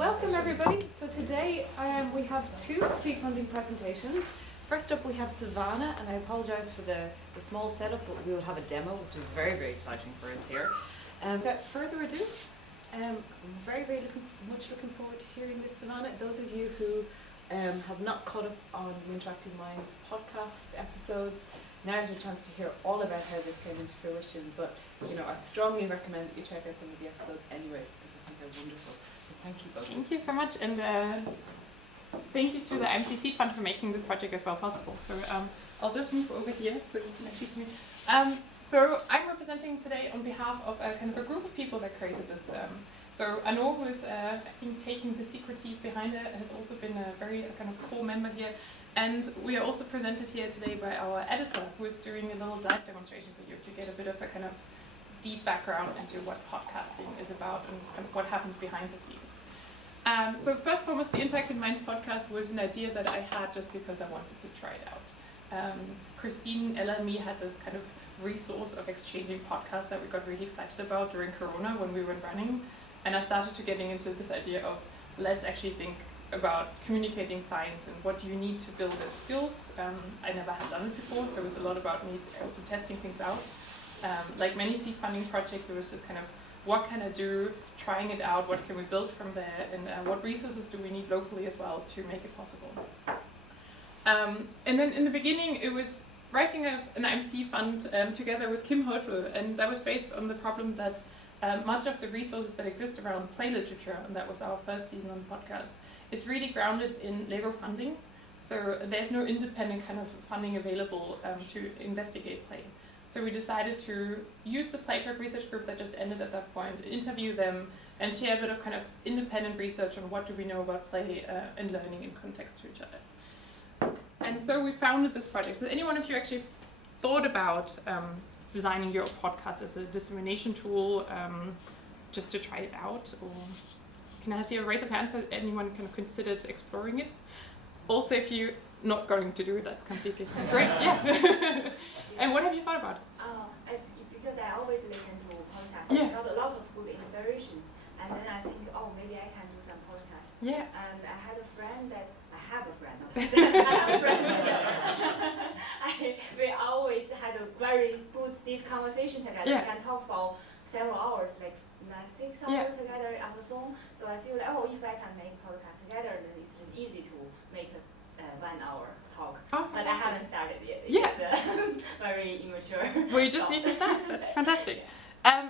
Welcome everybody. So today we have two seed funding presentations. First up we have Savhannah, and I apologise for the small setup, but we will have a demo which is very, very exciting for us here. Without further ado, very much looking forward to hearing this, Savhannah. Those of you who have not caught up on the Interacting Minds podcast episodes, now's your chance to hear all about how this came into fruition, but I strongly recommend that you check out some of the episodes anyway, because I think they're wonderful. So thank you both. Thank you so much, and thank you to the IMC Seed Fund for making this project as well possible. So I'll just move over here so you can actually see me. So I'm representing today on behalf of kind of a group of people that created this. So Arnault, who's I think taking the secretive behind it, has also been a very kind of core member here. And we are also presented here today by our editor, who is doing a little live demonstration for you to get a bit of a kind of deep background into what podcasting is about and kind of what happens behind the scenes. So first and foremost, the Interacting Minds podcast was an idea that I had just because I wanted to try it out. Christine, Ella and me had this kind of resource of exchanging podcasts that we got really excited about during Corona when we were running. And I started to getting into this idea of let's actually think about communicating science and what do you need to build these skills. I never had done it before, so it was a lot about me also testing things out. Like many seed funding projects, it was just kind of what can I do, trying it out, what can we build from there, and what resources do we need locally as well to make it possible. And then in the beginning, it was writing an IMC fund together with Kim Holfle, and that was based on the problem that much of the resources that exist around play literature, and that was our first season on the podcast, is really grounded in Lego funding. So there's no independent kind of funding available to investigate play. So we decided to use the Playtalk research group that just ended at that point, interview them, and share a bit of kind of independent research on what do we know about play and learning in context to each other. And so we founded this project. So anyone of you actually thought about designing your podcast as a dissemination tool just to try it out? Or can I see a raise of hands? Has anyone kind of considered exploring it? Also, if you're not going to do it, that's completely fine. Great, yeah. And what have you thought about? Because I always listen to podcasts, yeah. I got a lot of good inspirations, and then I think, maybe I can do some podcasts. Yeah. And I have a friend. We always had a very good, deep conversation together. Yeah. We can talk for several hours, like 6 hours together on the phone. So I feel like, if I can make podcast together, then it's easy to make a 1 hour talk. But I haven't started yet. It's very immature. Well, you just need to start. That's fantastic.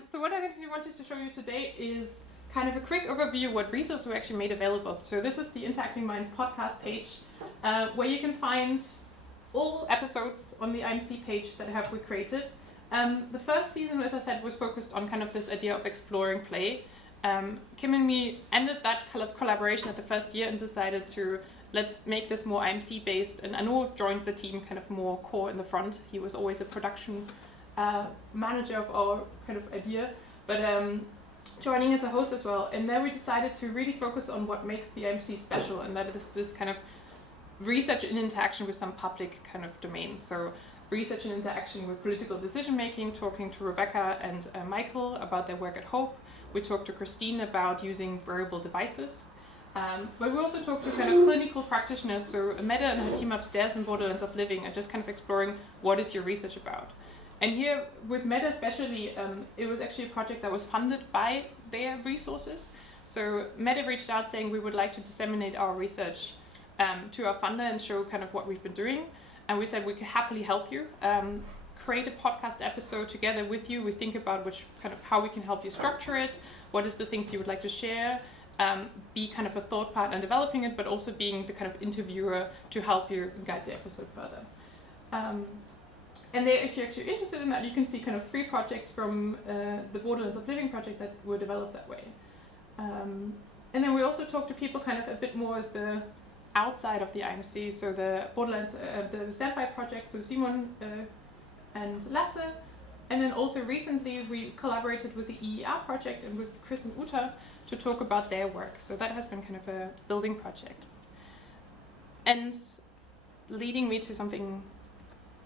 So what I actually wanted to show you today is kind of a quick overview of what resources we actually made available. So this is the Interacting Minds podcast page, where you can find all episodes on the IMC page that we created. The first season, as I said, was focused on kind of this idea of exploring play. Kim and me ended that kind of collaboration at the first year and decided to let's make this more IMC based, and Arnault joined the team kind of more core in the front. He was always a production manager of our kind of idea, but joining as a host as well. And then we decided to really focus on what makes the IMC special, and that is this kind of research in interaction with some public kind of domain. So research and interaction with political decision making, talking to Rebecca and Michael about their work at Hope. We talked to Christine about using wearable devices. But we also talked to kind of clinical practitioners, so Mette and her team upstairs in Borderlands of Living are just kind of exploring what is your research about. And here with Mette especially, it was actually a project that was funded by their resources. So Mette reached out saying we would like to disseminate our research to our funder and show kind of what we've been doing. And we said we could happily help you. Create a podcast episode together with you. We think about how we can help you structure it, what is the things you would like to share, be kind of a thought partner in developing it, but also being the kind of interviewer to help you guide the episode further. And there, if you're actually interested in that, you can see kind of 3 projects from the Borderlands of Living project that were developed that way. And then we also talked to people kind of a bit more of the outside of the IMC, so the Borderlands, the Standby project, so Simon and Lasse. And then also recently we collaborated with the EER project and with Chris and Uta to talk about their work. So that has been kind of a building project. And leading me to something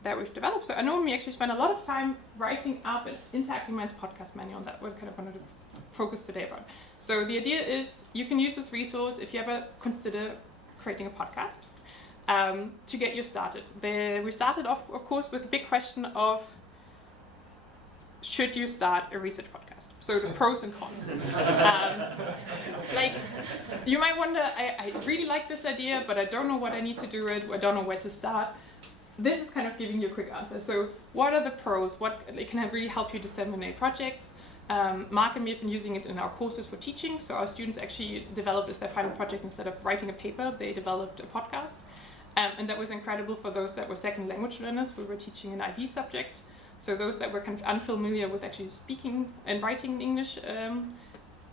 that we've developed. So Arnault and me actually spent a lot of time writing up an Interacting Minds podcast manual. That was kind of one of the focus today about. So the idea is you can use this resource if you ever consider creating a podcast to get you started. We started off, of course, with the big question of should you start a research podcast? So the pros and cons. Like, you might wonder, I really like this idea, but I don't know what I need to do it, I don't know where to start. This is kind of giving you a quick answer. So what are the pros? What it can really help you disseminate projects. Mark and me have been using it in our courses for teaching. So our students actually developed as their final project, instead of writing a paper, they developed a podcast. And that was incredible for those that were second language learners. We were teaching an IB subject. So those that were kind of unfamiliar with actually speaking and writing in English,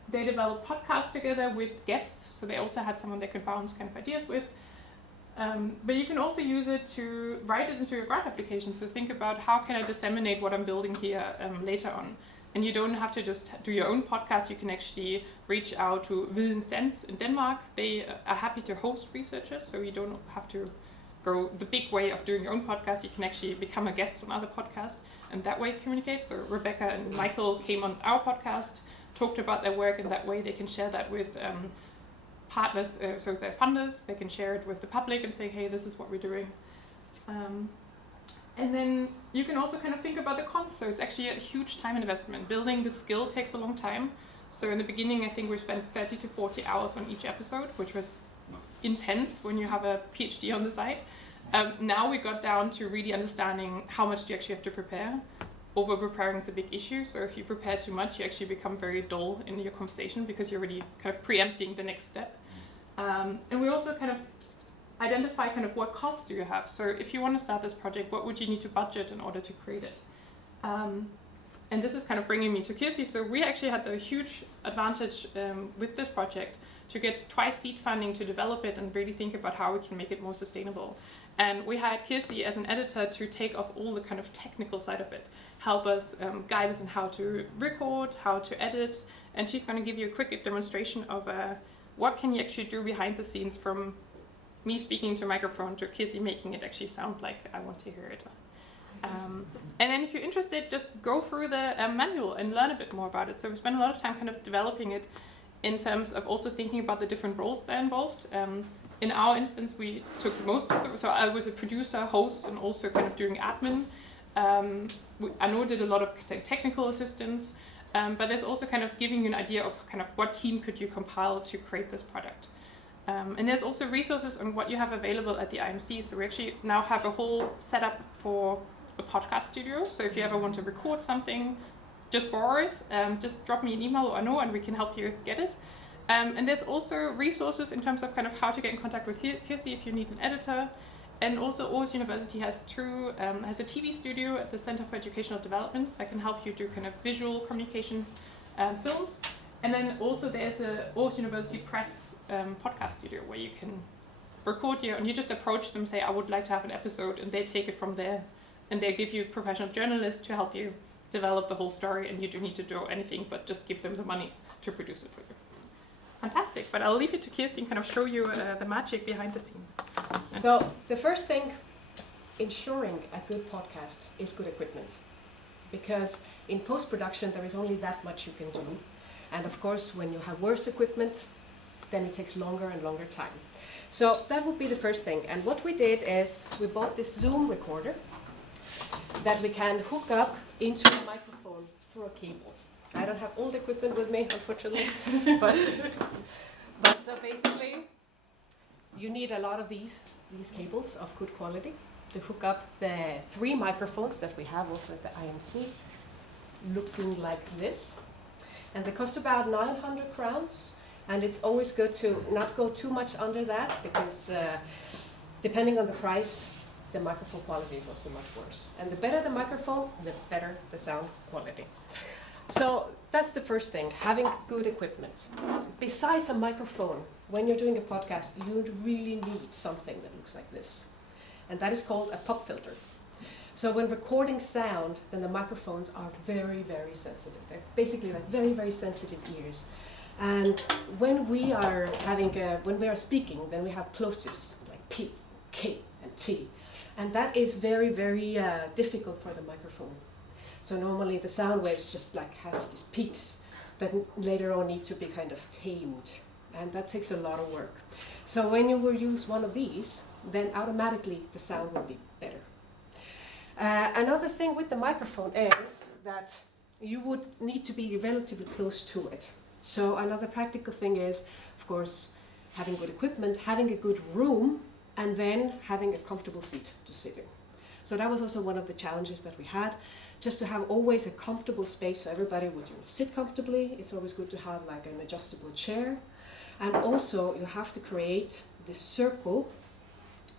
they developed podcasts together with guests. So they also had someone they could bounce kind of ideas with. But you can also use it to write it into your grant application. So think about how can I disseminate what I'm building here later on. And you don't have to just do your own podcast. You can actually reach out to Vidensens in Denmark. They are happy to host researchers, so you don't have to go the big way of doing your own podcast. You can actually become a guest on other podcasts and that way communicate. So Rebecca and Michael came on our podcast, talked about their work, and that way they can share that with partners, so their funders. They can share it with the public and say, hey, this is what we're doing. And then you can also kind of think about the cons. So it's actually a huge time investment. Building the skill takes a long time. So in the beginning, I think we spent 30 to 40 hours on each episode, which was intense when you have a PhD on the side. Now we got down to really understanding how much do you actually have to prepare. Over preparing is a big issue. So if you prepare too much, you actually become very dull in your conversation because you're already kind of preempting the next step. And we also kind of identify kind of what costs do you have. So if you want to start this project, what would you need to budget in order to create it? And this is kind of bringing me to Kirsi. So we actually had the huge advantage with this project to get twice seed funding to develop it and really think about how we can make it more sustainable. And we hired Kirsi as an editor to take off all the kind of technical side of it, help us guide us in how to record, how to edit. And she's going to give you a quick demonstration of what can you actually do behind the scenes, from me speaking to a microphone to Kirsi making it actually sound like I want to hear it. And then if you're interested, just go through the manual and learn a bit more about it. So we spent a lot of time kind of developing it in terms of also thinking about the different roles that are involved. In our instance, we took most of so I was a producer, host, and also kind of doing admin. Arnault did a lot of technical assistance, but there's also kind of giving you an idea of kind of what team could you compile to create this product. And there's also resources on what you have available at the IMC. So we actually now have a whole setup for a podcast studio. So if you ever want to record something, just borrow it, just drop me an email or Arnault and we can help you get it. And there's also resources in terms of kind of how to get in contact with Kirsi if you need an editor. And also Aarhus University has a TV studio at the Center for Educational Development that can help you do kind of visual communication films. And then also there's a Aarhus University Press podcast studio where you can record and you just approach them, say, I would like to have an episode, and they take it from there. And they give you professional journalists to help you develop the whole story, and you don't need to do anything but just give them the money to produce it for you. Fantastic, but I'll leave it to Kirsi and kind of show you the magic behind the scene. So the first thing, ensuring a good podcast is good equipment. Because in post-production there is only that much you can do. And of course when you have worse equipment, then it takes longer and longer time. So that would be the first thing. And what we did is we bought this Zoom recorder that we can hook up into a microphone through a cable. I don't have all the equipment with me, unfortunately, but so basically you need a lot of these cables of good quality to hook up the 3 microphones that we have also at the IMC, looking like this. And they cost about 900 crowns, and it's always good to not go too much under that, because depending on the price, the microphone quality is also much worse. And the better the microphone, the better the sound quality. So that's the first thing, having good equipment. Besides a microphone, when you're doing a podcast, you really need something that looks like this. And that is called a pop filter. So when recording sound, then the microphones are very, very sensitive. They're basically like very, very sensitive ears. And when we are speaking, then we have plosives like P, K, and T. And that is very, very difficult for the microphone. So normally the sound waves just like has these peaks that later on need to be kind of tamed, and that takes a lot of work. So when you will use one of these, then automatically the sound will be better. Another thing with the microphone is that you would need to be relatively close to it. So another practical thing is, of course, having good equipment, having a good room, and then having a comfortable seat to sit in. So that was also one of the challenges that we had, just to have always a comfortable space so everybody would sit comfortably. It's always good to have like an adjustable chair. And also you have to create this circle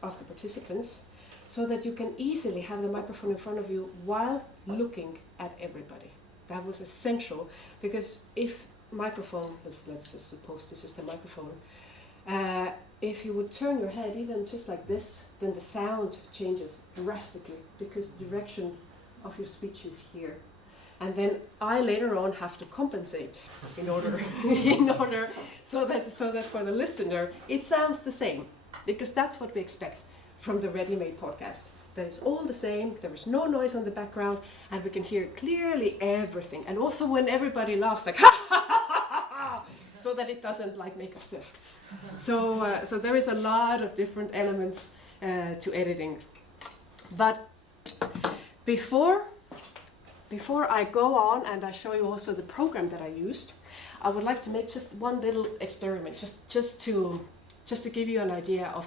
of the participants so that you can easily have the microphone in front of you while looking at everybody. That was essential, because if microphone, let's just suppose this is the microphone, if you would turn your head even just like this, then the sound changes drastically, because the direction of your speech is here. And then I later on have to compensate in order, so that for the listener it sounds the same, because that's what we expect from the ready-made podcast. That it's all the same, there is no noise on the background, and we can hear clearly everything. And also when everybody laughs, like ha ha ha ha ha, so that it doesn't like make us stiff. So there is a lot of different elements to editing. But before I go on and I show you also the program that I used, I would like to make just one little experiment, just to give you an idea of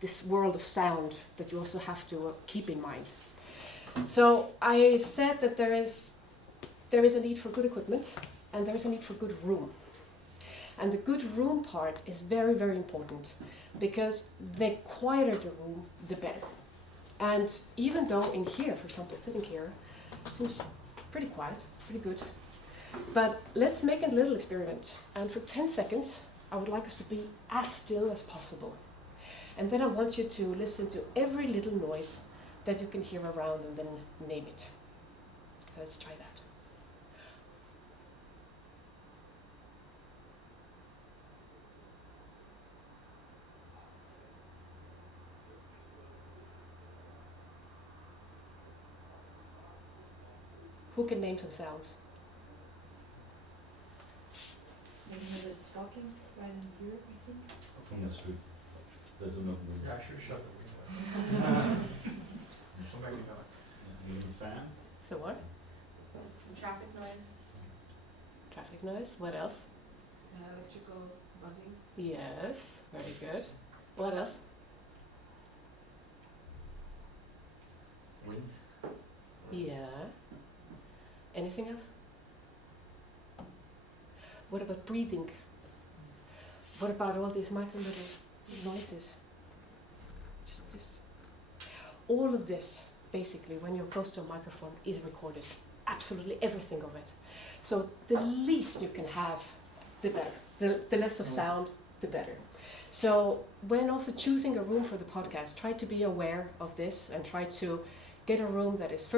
this world of sound that you also have to keep in mind. So I said that there is a need for good equipment, and there is a need for good room. And the good room part is very, very important, because the quieter the room, the better. And even though in here, for example, sitting here, it seems pretty quiet, pretty good. But let's make a little experiment. And for 10 seconds, I would like us to be as still as possible. And then I want you to listen to every little noise that you can hear around, and then name it. Let's try that. Who can name some sounds? Maybe the talking right in here, I think. From the street. There's another one. Yeah, I should have shut the window. So maybe not. Even a fan? So what? Some traffic noise, Traffic noise. What else? electrical buzzing. Yes, very good. What else? Wind. Yeah. Anything else? What about breathing? What about all these micro little noises? Just this. All of this, basically, when you're close to a microphone, is recorded. Absolutely everything of it. So the least you can have, the better. The less of sound, the better. So when also choosing a room for the podcast, try to be aware of this and try to get a room that is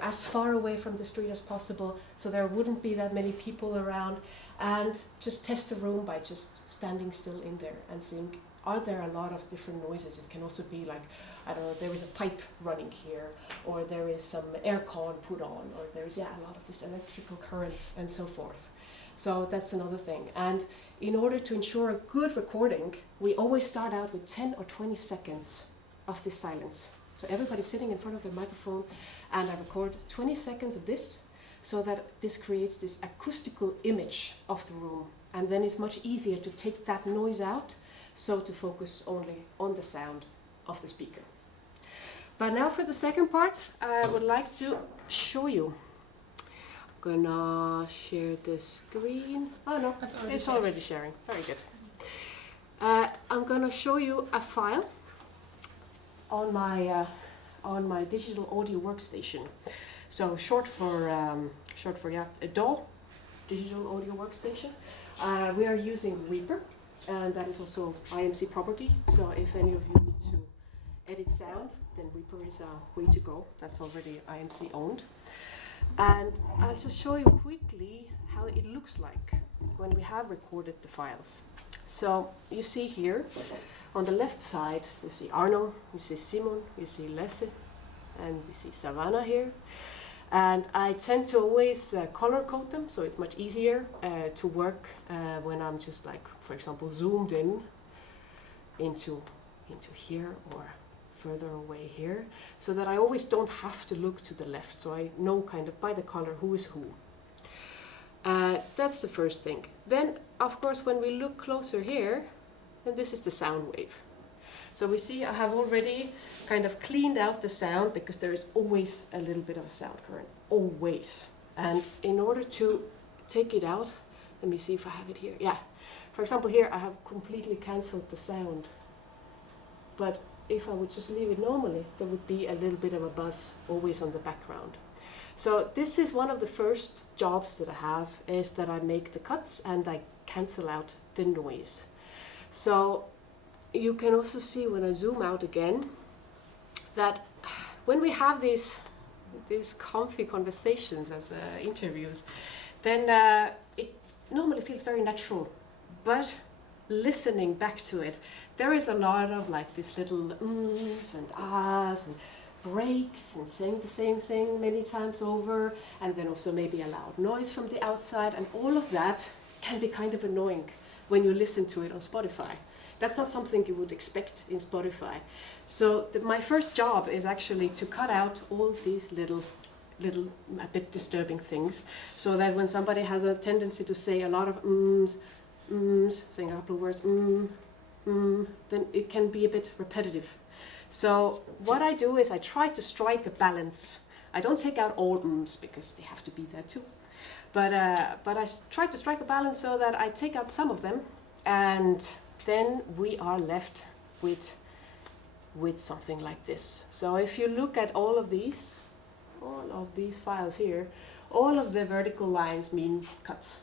as far away from the street as possible, so there wouldn't be that many people around, and just test the room by just standing still in there and seeing, are there a lot of different noises? It can also be like, I don't know, there is a pipe running here, or there is some aircon put on, or there is a lot of this electrical current, and so forth. So that's another thing. And in order to ensure a good recording, we always start out with 10 or 20 seconds of this silence. So everybody's sitting in front of their microphone, and I record 20 seconds of this, so that this creates this acoustical image of the room. And then it's much easier to take that noise out, so to focus only on the sound of the speaker. But now for the second part, I would like to show you. I'm gonna share the screen. Oh no, it's already sharing. Very good. I'm gonna show you a file on my digital audio workstation. So short for a DAW, digital audio workstation. We are using Reaper, and that is also IMC property. So if any of you need to edit sound, then Reaper is a way to go. That's already IMC owned. And I'll just show you quickly how it looks like when we have recorded the files. So you see here, on the left side, you see Arnault, you see Simon, you see Lasse, and we see Savhannah here. And I tend to always color code them, so it's much easier to work when I'm just like, for example, zoomed in into here or further away here, so that I always don't have to look to the left, so I know kind of by the color who is who. That's the first thing. Then, of course, when we look closer here, then this is the sound wave. So we see I have already kind of cleaned out the sound, because there is always a little bit of a sound current, always. And in order to take it out, let me see if I have it here. Yeah, for example, here I have completely cancelled the sound. But if I would just leave it normally, there would be a little bit of a buzz always on the background. So this is one of the first jobs that I have, is that I make the cuts and I cancel out the noise. So you can also see when I zoom out again, that when we have these comfy conversations as interviews, then it normally feels very natural. But listening back to it, there is a lot of like this little ums and ahs and breaks and saying the same thing many times over, and then also maybe a loud noise from the outside, and all of that can be kind of annoying when you listen to it on Spotify. That's not something you would expect in Spotify. So my first job is actually to cut out all these little a bit disturbing things, so that when somebody has a tendency to say a lot of ums, saying a couple of words, then it can be a bit repetitive. So what I do is I try to strike a balance. I don't take out all ums, because they have to be there too. But I try to strike a balance so that I take out some of them, and then we are left with something like this. So if you look at all of these files here, all of the vertical lines mean cuts.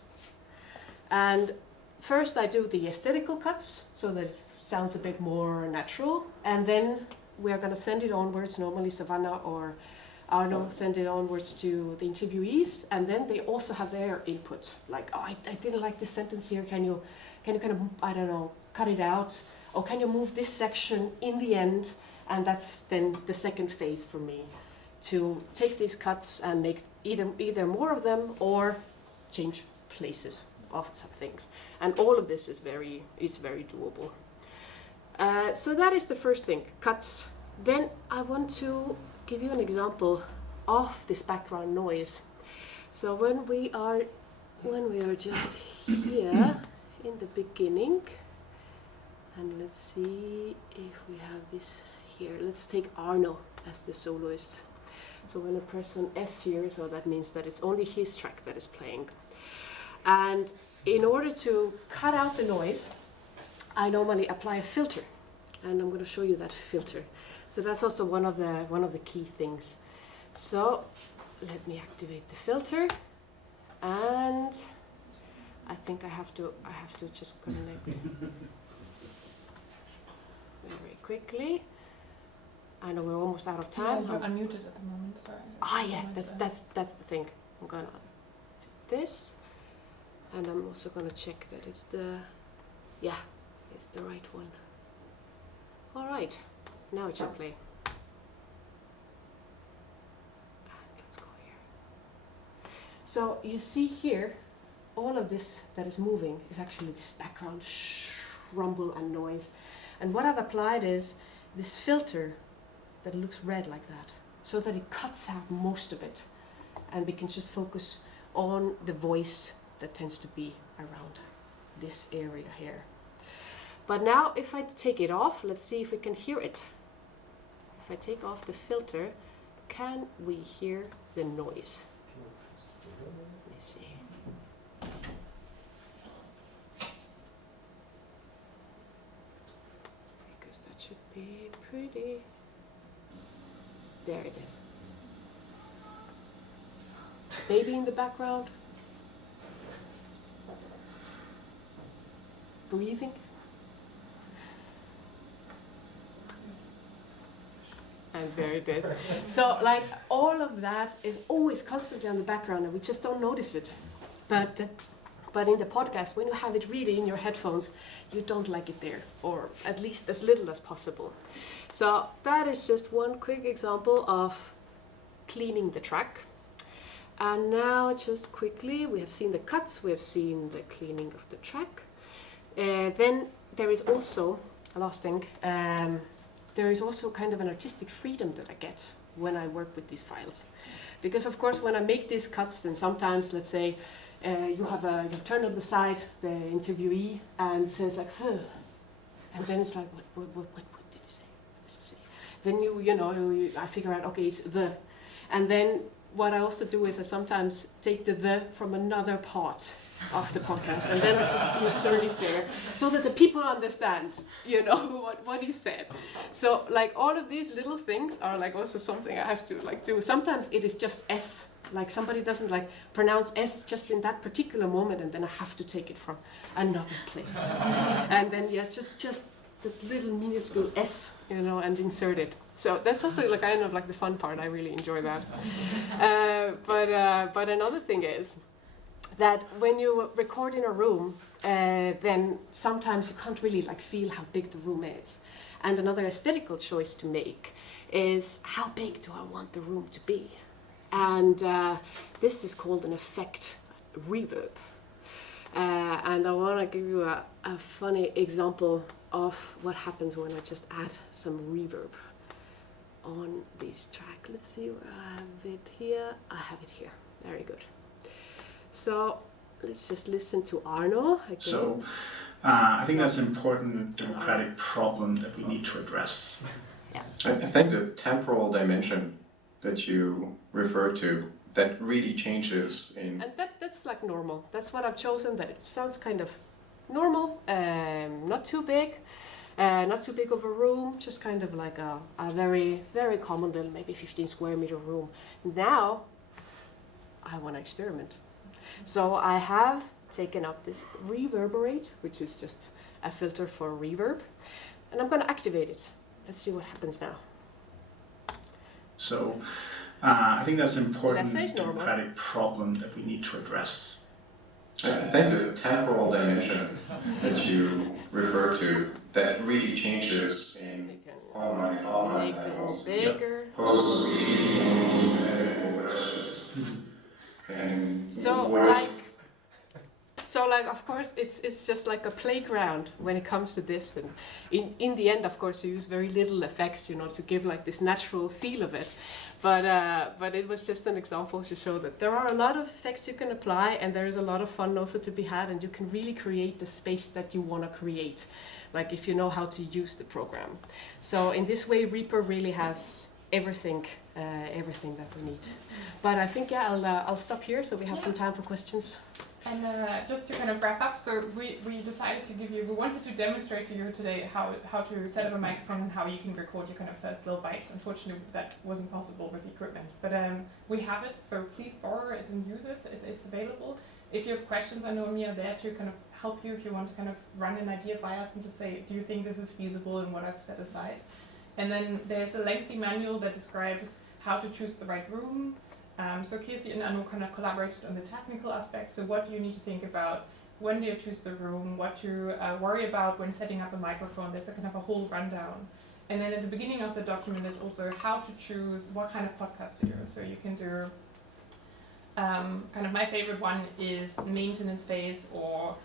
And first I do the aesthetical cuts, so that it sounds a bit more natural, and then we are going to send it onwards. Normally Savhannah or Arnault send it onwards to the interviewees, and then they also have their input, like, oh, I didn't like this sentence here, can you kind of, I don't know, cut it out, or can you move this section in the end? And that's then the second phase for me, to take these cuts and make either more of them or change places of some things. And all of this is very doable. So that is the first thing, cuts. Then I want to give you an example of this background noise. So when we are just here in the beginning, and let's see if we have this here. Let's take Arnault as the soloist. So when I press on S here, so that means that it's only his track that is playing. And in order to cut out the noise, I normally apply a filter, and I'm going to show you that filter. So that's also one of the key things. So let me activate the filter, and I think I have to just connect very quickly. I know we're almost out of time. Yeah, you're unmuted at the moment. Sorry. Ah, yeah, that's the thing. I'm gonna do this, and I'm also gonna check that it's the right one. All right, now it should play. And let's go here. So you see here, all of this that is moving is actually this background rumble and noise. And what I've applied is this filter that looks red like that, so that it cuts out most of it, and we can just focus on the voice that tends to be around this area here. But now if I take it off, let's see if we can hear it. If I take off the filter, can we hear the noise? Let me see. Because that should be pretty. There it is. Maybe in the background. Breathing. I'm very busy. So like all of that is always constantly on the background, and we just don't notice it. But in the podcast, when you have it really in your headphones, you don't like it there, or at least as little as possible. So that is just one quick example of cleaning the track. And now just quickly, we have seen the cuts, we have seen the cleaning of the track. Then there is also, a last thing, there is also kind of an artistic freedom that I get when I work with these files. Because of course when I make these cuts, then sometimes, let's say, you've turned on the side, the interviewee, and says like, "Ugh." And then it's like, what did he say? What does he say? Then I figure out, okay, it's the. And then what I also do is I sometimes take the from another part of the podcast, and then I just insert it there, so that the people understand, what he said. So like all of these little things are like also something I have to like do. Sometimes it is just S, like somebody doesn't like pronounce S just in that particular moment, and then I have to take it from another place, and then just the little minuscule S, and insert it. So that's also like kind of like the fun part. I really enjoy that. But another thing is that when you record in a room, then sometimes you can't really like feel how big the room is. And another aesthetical choice to make is how big do I want the room to be? And this is called an effect, reverb. And I want to give you a funny example of what happens when I just add some reverb on this track. Let's see where I have it here. I have it here. Very good. So let's just listen to Arnault again. So I think that's an important democratic problem that we need to address. Yeah. I think the temporal dimension that you refer to, that really changes in... And that's like normal. That's what I've chosen, that it sounds kind of normal, not too big. Not too big of a room, just kind of like a very, very common little, maybe 15 square meter room. Now, I want to experiment. So I have taken up this reverberate, which is just a filter for reverb, and I'm going to activate it. Let's see what happens now. So I think that's an important That democratic problem that we need to address. I think the temporal dimension that you refer to, that really changes in We can online make it levels. bigger. And So like of course it's just like a playground when it comes to this, and in the end of course you use very little effects to give like this natural feel of it, but it was just an example to show that there are a lot of effects you can apply, and there is a lot of fun also to be had, and you can really create the space that you want to create, like if you know how to use the program. So in this way Reaper really has everything that we need. But I think I'll stop here so we have some time for questions. And just to kind of wrap up, so we decided to we wanted to demonstrate to you today how to set up a microphone and how you can record your kind of first little bites. Unfortunately, that wasn't possible with the equipment, but we have it, so please borrow it and use it. It's available. If you have questions, I know me are there to kind of help you if you want to kind of run an idea by us and just say, do you think this is feasible in what I've set aside? And then there's a lengthy manual that describes how to choose the right room. So Kirsi and Arnault kind of collaborated on the technical aspect. So what do you need to think about when do you choose the room? What to worry about when setting up a microphone? There's a kind of a whole rundown. And then at the beginning of the document there's also how to choose what kind of podcast to do. So you can do kind of my favorite one is maintenance phase, or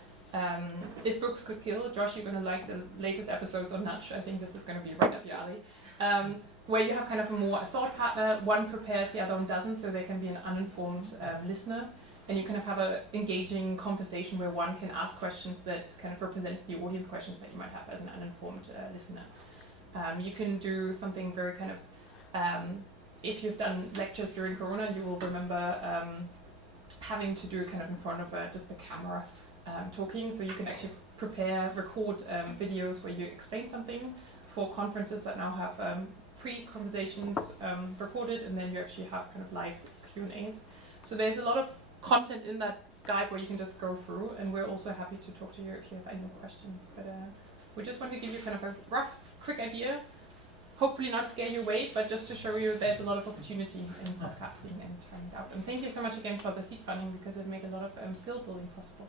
if books could kill. Josh, you're going to like the latest episodes of Nudge. I think this is going to be right up your alley. Where you have kind of a thought partner, one prepares, the other one doesn't, so they can be an uninformed listener, and you kind of have an engaging conversation where one can ask questions that kind of represents the audience questions that you might have as an uninformed listener. You can do something very kind of, if you've done lectures during Corona, you will remember having to do kind of in front of just the camera talking, so you can actually record videos where you explain something for conferences that now have pre-conversations recorded, and then you actually have kind of live Q&As. So there's a lot of content in that guide where you can just go through, and we're also happy to talk to you if you have any questions. But we just want to give you kind of a rough, quick idea, hopefully not scare you away, but just to show you there's a lot of opportunity in podcasting and trying it out. And thank you so much again for the seed funding, because it made a lot of skill building possible.